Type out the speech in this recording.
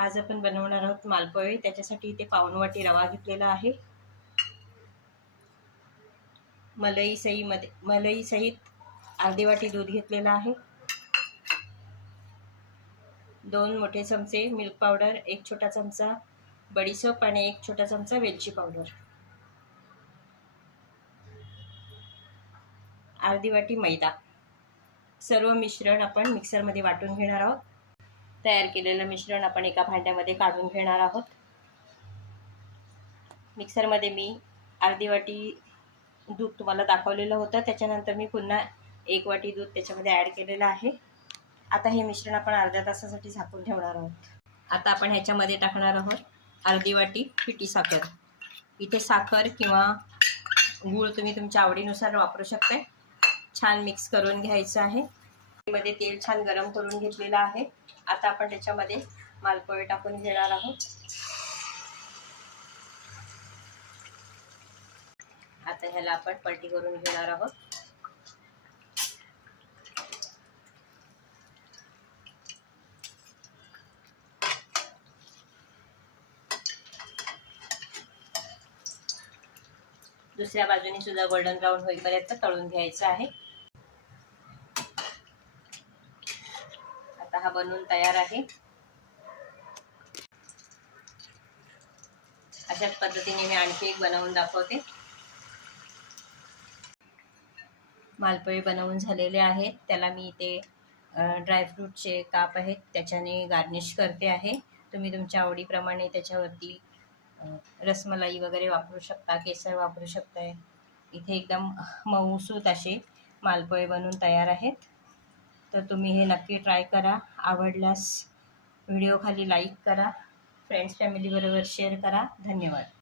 आज आपण बनवणार आहोत मालपोहे। त्याच्यासाठी इथे पाऊण वाटी रवा घेतलेला आहे। मलाई सहित अर्धी वाटी दूध घेतलेला आहे। 2 मोठे चमचे मिल्क पावडर, 1 छोटा चमचा बडीशेप आणि 1 छोटा चमचा वेलची पावडर, अर्धी वाटी मैदा। सर्व मिश्रण आपण मिक्सरमध्ये वाटून घेणार आहोत। तयार केलेलं मिश्रण आपण एका भांड्यामध्ये काढून घेणार आहोत। मिक्सरमध्ये मी अर्धी वाटी दूध तुम्हाला दाखवलेलं होतं, त्याच्यानंतर मी पुन्हा 1 वाटी दूध त्याच्यामध्ये ॲड केलेलं आहे। आता हे मिश्रण आपण अर्ध्या तासासाठी झाकून ठेवणार आहोत। आता आपण ह्याच्यामध्ये टाकणार आहोत अर्धी वाटी पिठी साखर। इथे साखर किंवा गूळ तुम्ही तुमच्या आवडीनुसार वापरू शकता। छान मिक्स करून घ्यायचं आहे। मध्ये तेल छान गरम करून घेतलेलं आहे। आता आपण त्याच्यामध्ये मालपोहे टाकून घेणार आहोत। आता ह्याला आपण पलटी करून घेणार आहोत। दुसऱ्या बाजूने सुद्धा गोल्डन ब्राउन होईपर्यंत तळून घ्यायचं आहे। आता हा बनवून तयार आहे। अशाच पद्धतीने मी आणखी एक बनवून दाखवते। मालपोहे बनवून झालेले आहेत। त्याला मी इथे ड्रायफ्रूटचे काप आहेत त्याच्याने गार्निश करते आहे। तुम्ही तुमच्या आवडीप्रमाणे त्याच्यावरती रसमलाई वगैरे वापरू शकता, केसर वापरू शकताय। इथे एकदम मऊसूत असे मालपोहे बनवून तयार आहेत। तर तुम्ही हे नक्की ट्राय करा। आवडल्यास व्हिडिओ खाली लाईक करा, फ्रेंड्स फॅमिली बरोबर शेअर करा। धन्यवाद।